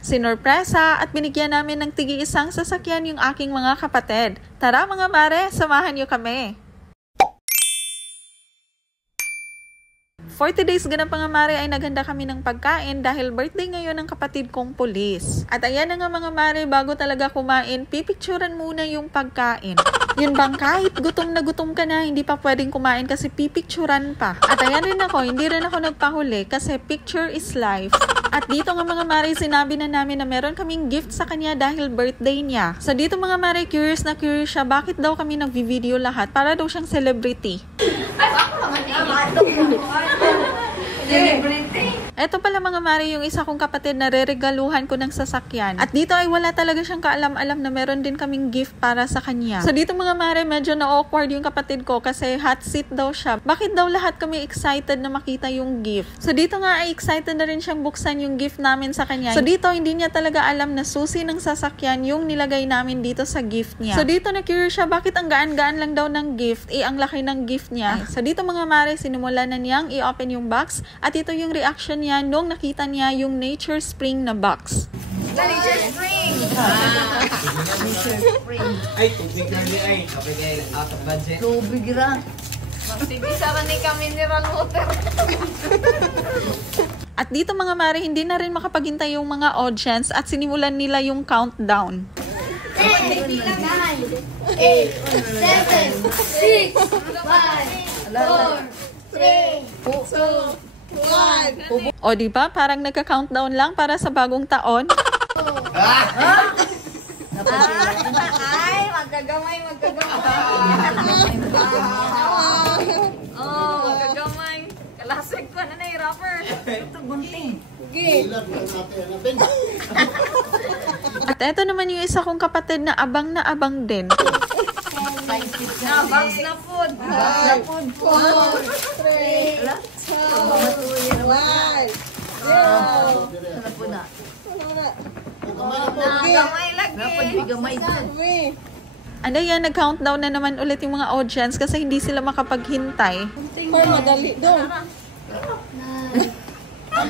Sinorpresa at binigyan namin ng tigi-isang sasakyan yung aking mga kapatid. Tara mga mare, samahan niyo kami! 40 days ganap mga mare ay naghanda kami ng pagkain dahil birthday ngayon ng kapatid kong pulis. At ayan na nga mga mare, bago talaga kumain, pipicturan muna yung pagkain. Yun bang kahit gutom na gutom ka na, hindi pa pwedeng kumain kasi pipicturan pa. At ayan rin ako, hindi rin ako nagpahuli kasi picture is life. At dito nga mga mare, sinabi na namin na meron kaming gift sa kanya dahil birthday niya. So dito mga mare, curious na curious siya, bakit daw kami nagvi-video lahat? Para daw siyang celebrity. Eto pala mga mare, yung isa kong kapatid na reregaluhan ko ng sasakyan. At dito ay wala talaga siyang kaalam-alam na meron din kaming gift para sa kanya. So dito mga mare, medyo na-awkward yung kapatid ko kasi hot seat daw siya. Bakit daw lahat kami excited na makita yung gift? So dito nga ay excited na rin siyang buksan yung gift namin sa kanya. So dito hindi niya talaga alam na susi ng sasakyan yung nilagay namin dito sa gift niya. So dito na curious siya, bakit ang gaan-gaan lang daw ng gift? Ang laki ng gift niya. So dito mga mare, sinimulan na niyang i-open yung box. At ito yung reaction niya nung nakita niya yung Nature Spring na box. Nature Spring! Nature Spring. Ay, tubig na niya ay. Kapag ay out of budget. Tubig ra. Magsibisa ka ni kami mineral water. At dito mga mare, hindi na rin makapaghintay yung mga audience at sinimulan nila yung countdown. 10, 9, 8, 7, 6, 5, 4, 3, 2, 1. O diba, parang nagka-countdown lang para sa bagong taon. Ay, magkagamay. Oh, magkagamay. Kalasig ko na yung rapper. Ito, gunting. At eto naman yung isa kong kapatid na abang din. Box na food. Four, three, two, one. Ano po na? Gamay lagi. Gamay dyan. Ano yan, nag-countdown na naman ulit yung mga audience kasi hindi sila makapaghintay. Or madali doon. 5,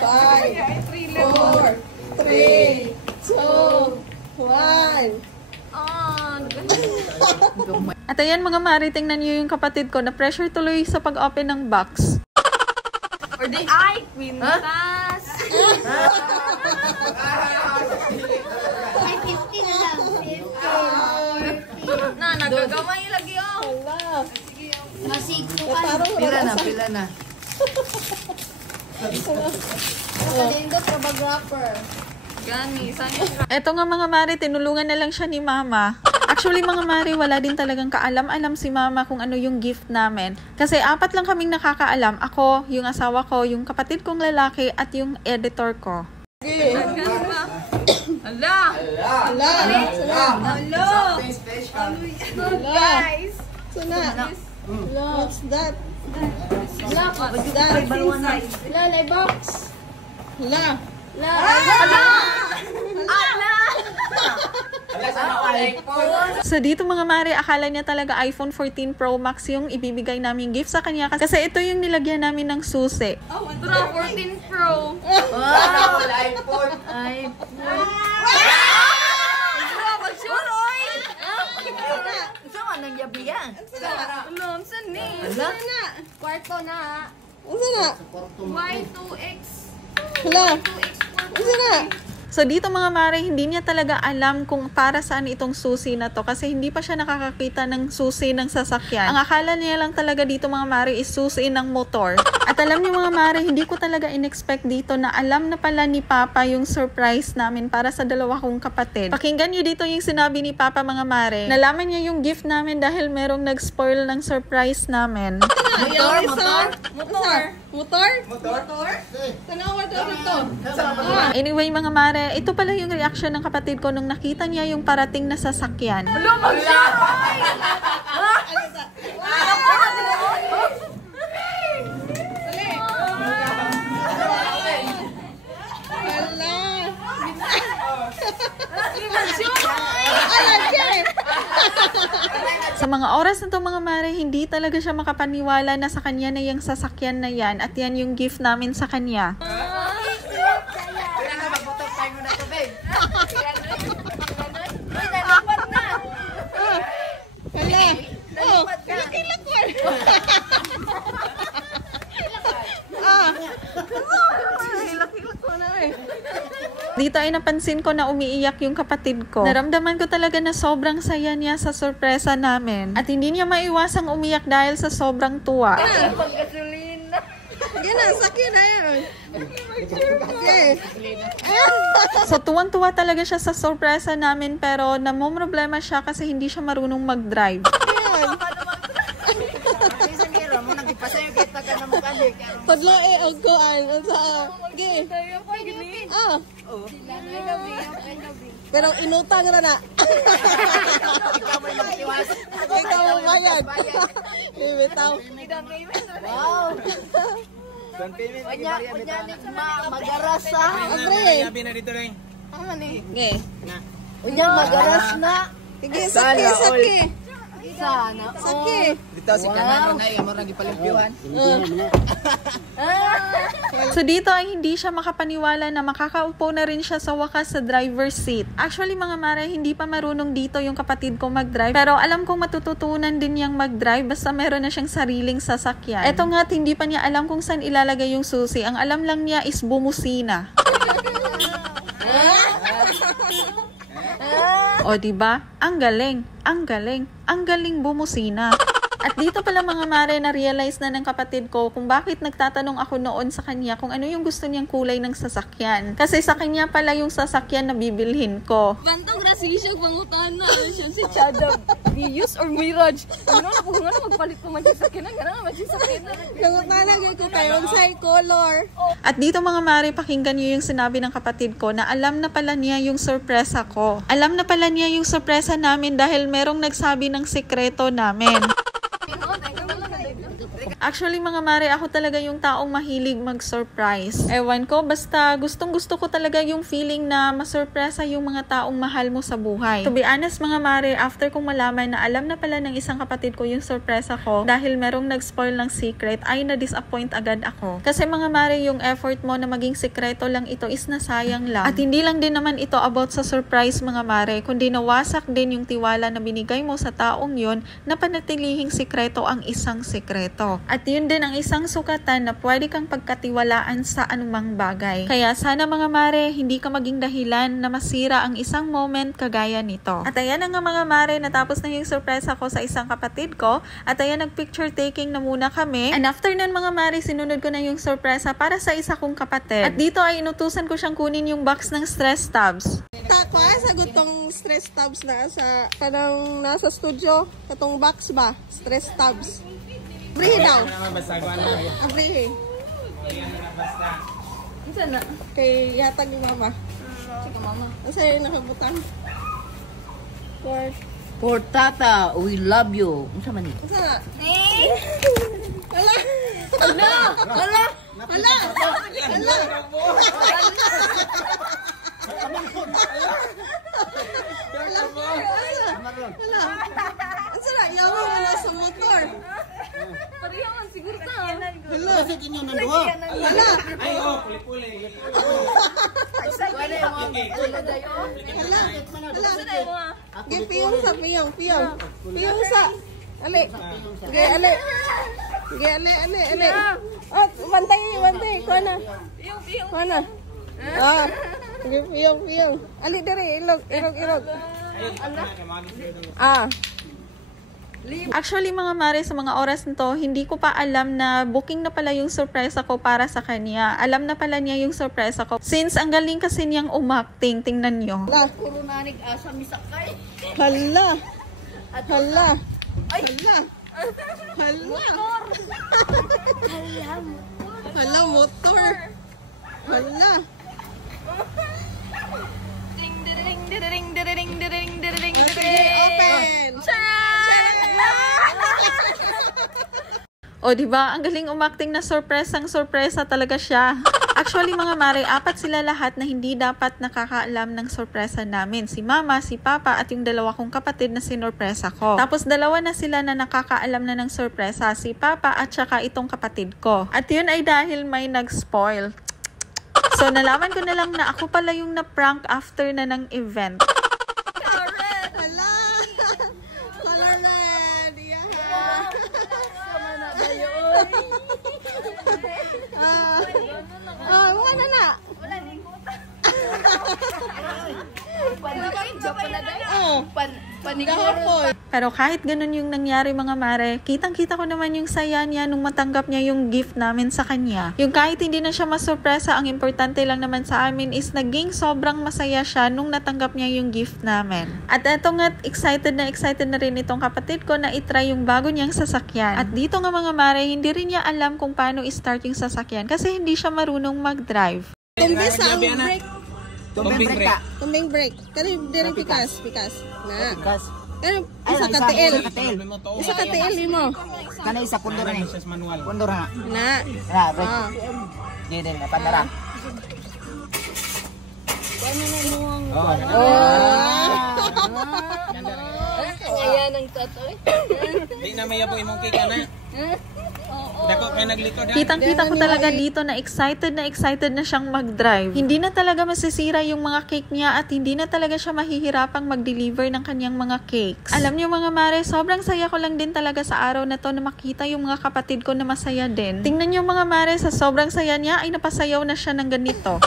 4, 3, 2, 1. At ayan mga mare, tingnan nyo yung kapatid ko na pressure tuloy sa pag-open ng box. Or the eye, quintas. Ay, 50 na lang. 50. Na, nagagamay lagi oh. Hala. Masigtukan. Pila na. Kalindot ka ba grapper? Gani, saan yung Eto nga mga mare, tinulungan na lang siya ni mama. Actually mga mare, wala din talagang kaalam-alam si mama kung ano yung gift namin. Kasi 4 lang kaming nakakaalam. Ako, yung asawa ko, yung kapatid kong lalaki, at yung editor ko. Ala! Something special. Guys! What's that? What's that? Lalay box. Ala! So dito mga mare, akala niya talaga iPhone 14 Pro Max yung ibibigay namin gift sa kanya. Kasi ito yung nilagyan namin ng susi. Bro, 14 Pro. Wow! iPhone! Bro, mag-sure oil! Saan nga nang yabi yan? Alam, saan ni? Kwarto na. Y2X. Hala. So dito mga mare, hindi niya talaga alam kung para saan itong susi na to kasi hindi pa siya nakakakita ng susi ng sasakyan. Ang akala niya lang talaga dito mga mare is susi ng motor. At alam niyo mga mare, hindi ko talaga in-expect dito na alam na pala ni Papa yung surprise namin para sa dalawa kong kapatid. Pakinggan niyo dito yung sinabi ni Papa mga mare. Nalaman niya yung gift namin dahil merong nag-spoil ng surprise namin. Motor? Tanawa daw ito. Anyway mga mare, ito pala yung reaction ng kapatid ko nung nakita niya yung parating na sasakyan. Alam, mag-sure oil! Hala. Sa mga oras na to mga mare, hindi talaga siya makapaniwala na sa kanya na yung sasakyan na yan at yan yung gift namin sa kanya. Hala. Oh, laki-lakwar. Laki-lakwar na eh. Dito ay napansin ko na umiiyak yung kapatid ko. Naramdaman ko talaga na sobrang saya niya sa sorpresa namin. At hindi niya maiwasang umiyak dahil sa sobrang tuwa. Yan na, sakyan na yan. Okay. So tuwang-tuwa talaga siya sa sorpresa namin pero namomroblema siya kasi hindi siya marunong mag-drive. Padlo eh, og kuan. Okay. Pero inutang na na. Ikaw ang bayad. Bibitaw. Wow. Magaras sa. Abre. Okay. Unya magaras na. Sige, saki. Sana. Saki. Dito si Kanano na yung mga nagipalimpyuhan. So dito ay hindi siya makapaniwala na makakaupo na rin siya sa wakas sa driver's seat. Actually mga mare, hindi pa marunong dito yung kapatid ko mag-drive. Pero alam kong matututunan din niyang mag-drive basta meron na siyang sariling sasakyan. Eto nga't hindi pa niya alam kung saan ilalagay yung susi. Ang alam lang niya is bumusina. O diba? Ang galing, ang galing, ang galing bumusina. At dito pala mga mare, na-realize na ng kapatid ko kung bakit nagtatanong ako noon sa kanya kung ano yung gusto niyang kulay ng sasakyan. Kasi sa kanya pala yung sasakyan na bibilhin ko. Bantong rasisyo, pangutan na. Siya si Chada. Vius or Mirage? Ano na po nga magpalit ko magsasakyan na. Gano'n magsasakyan na. Pangutan na ko kayo sa color. At dito mga mare, pakinggan niyo yung sinabi ng kapatid ko na alam na pala niya yung sorpresa ko. Alam na pala niya yung sorpresa namin dahil merong nagsabi ng sekreto namin. Actually mga mare, ako talaga yung taong mahilig mag-surprise. Ewan ko, basta gustong-gusto ko talaga yung feeling na masurpresa yung mga taong mahal mo sa buhay. To be honest mga mare, after kong malaman na alam na pala ng isang kapatid ko yung surpresa ko dahil merong nag-spoil ng secret, ay na-disappoint agad ako. Kasi mga mare, yung effort mo na maging sekreto lang ito is nasayang lang. At hindi lang din naman ito about sa surprise mga mare, kundi nawasak din yung tiwala na binigay mo sa taong yun na panatilihing sekreto ang isang sekreto. At yun din ang isang sukatan na pwede kang pagkatiwalaan sa anumang bagay. Kaya sana mga mare, hindi ka maging dahilan na masira ang isang moment kagaya nito. At ayan na nga mga mare, natapos na yung surprise ako sa isang kapatid ko. At ayan, nag-picture taking na muna kami. And after nun mga mare, sinunod ko na yung surpresa para sa isa kong kapatid. At dito ay inutusan ko siyang kunin yung box ng stress tabs. Takwa, sagot tong stress tabs na sa parang nasa studio. Katong box ba? Stress tabs. Abrihin daw. Abrihin. Saan na? Kay yatag ni mama. Sige mama. Saan yung nakabutang? For Tata, we love you. Unsa man ni? Saan na? Hala! Hala! Hala! Hala! Hala! Hala! Saan na? Yawa mo na sa motor. Pariyaman, siguro ka. Hala! Hala! Ay, oh, puli-puli. Hala! Hala! Ge, piyong sa piyong. Piyong sa. Ali. Ge, ali. Ge, ali. Oh, bantay. Kuha na. Kuha na. Ah. Ge, piyong. Ali, diri. Ilog. Ah. Actually mga mare, sa mga oras nito, hindi ko pa alam na booking na pala yung surpresa ko para sa kanya. Alam na pala niya yung surpresa ko. Since ang galing kasi niyang umakting, tingnan nyo. Hala. Puro nanig asa misakay. Hala. Hala. Ay. Hala. Hala, motor. Hala. Okay, open. O diba, ang galing umakting na sorpresa talaga siya. Actually mga mare, 4 sila lahat na hindi dapat nakakaalam ng sorpresa namin. Si mama, si papa at yung 2 kong kapatid na sinorpresa ko. Tapos 2 na sila na nakakaalam na ng sorpresa, si papa at saka itong kapatid ko. At yun ay dahil may nag-spoil. So nalaman ko na lang na ako pala yung na-prank after na ng event. Wala na. Pero kahit ganun yung nangyari mga mare, kitang-kita ko naman yung saya niya nung matanggap niya yung gift namin sa kanya. Yung kahit hindi na siya masurpresa, ang importante lang naman sa amin is naging sobrang masaya siya nung natanggap niya yung gift namin. At eto nga, excited na rin itong kapatid ko na itry yung bago niyang sasakyan. At dito nga mga mare, hindi rin niya alam kung paano i-start yung sasakyan kasi hindi siya marunong mag-drive. Tumbe sa ang break. Tumbing break. Tumbing break. Kani diri pikas. Na. Gas. Ano isa ka TL. Isa ka TL mo. Kana isa pundor ni. Pundor na. Na. Na, break. Dili na pandara. Ayan ang tatoy. Di na may aboy mong kika na. Dako kay naglikod. Kitang-kita ko talaga dito na excited na siyang mag-drive. Hindi na talaga masisira yung mga cake niya at hindi na talaga siya mahihirapang mag-deliver ng kanyang mga cakes. Alam niyo mga mare, sobrang saya ko lang din talaga sa araw na to na makita yung mga kapatid ko na masaya din. Tingnan niyo mga mare, sa sobrang saya niya ay napasayaw na siya ng ganito.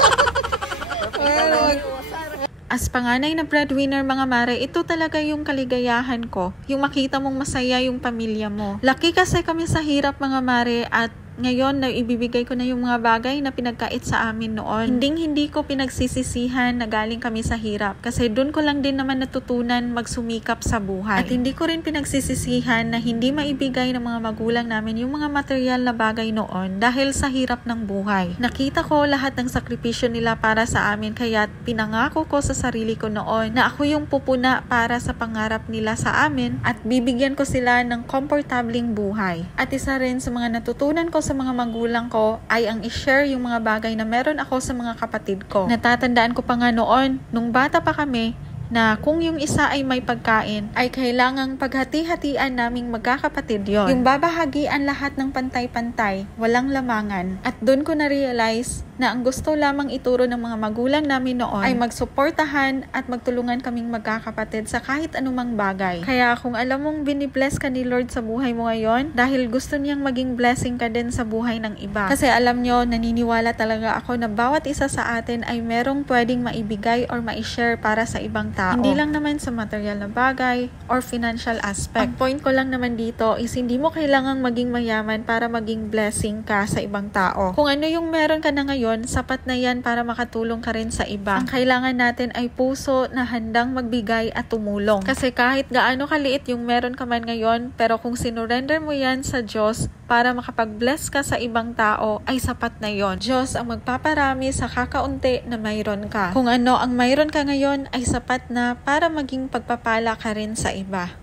As panganay na breadwinner mga mare, ito talaga yung kaligayahan ko. Yung makita mong masaya yung pamilya mo. Laki kasi kami sa hirap mga mare at ngayon na ibibigay ko na yung mga bagay na pinagkait sa amin noon. Hindi ko pinagsisisihan na galing kami sa hirap kasi doon ko lang din naman natutunan magsumikap sa buhay. At hindi ko rin pinagsisisihan na hindi maibigay ng mga magulang namin yung mga material na bagay noon dahil sa hirap ng buhay. Nakita ko lahat ng sakripisyo nila para sa amin kaya pinangako ko sa sarili ko noon na ako yung pupuna para sa pangarap nila sa amin at bibigyan ko sila ng komportabling buhay. At isa rin sa mga natutunan ko sa mga magulang ko ay ang i-share yung mga bagay na meron ako sa mga kapatid ko. Natatandaan ko pa nga noon, nung bata pa kami, na kung yung isa ay may pagkain, ay kailangang paghati-hatian naming magkakapatid yon. Yung babahagian lahat ng pantay-pantay, walang lamangan. At doon ko na-realize na ang gusto lamang ituro ng mga magulang namin noon ay magsuportahan at magtulungan kaming magkakapatid sa kahit anumang bagay. Kaya kung alam mong binibless ka ni Lord sa buhay mo ngayon, dahil gusto niyang maging blessing ka din sa buhay ng iba. Kasi alam nyo, naniniwala talaga ako na bawat isa sa atin ay merong pwedeng maibigay or ma-share para sa ibang tao. Hindi lang naman sa material na bagay or financial aspect. Ang point ko lang naman dito is hindi mo kailangang maging mayaman para maging blessing ka sa ibang tao. Kung ano yung meron ka na ngayon, sapat na yan para makatulong ka rin sa iba. Ang kailangan natin ay puso na handang magbigay at tumulong. Kasi kahit gaano kaliit yung meron ka man ngayon, pero kung sinurrender mo yan sa Diyos para makapag-bless ka sa ibang tao, ay sapat na yon. Diyos ang magpaparami sa kakaunti na mayroon ka. Kung ano ang mayroon ka ngayon ay sapat na para maging pagpapala ka rin sa iba.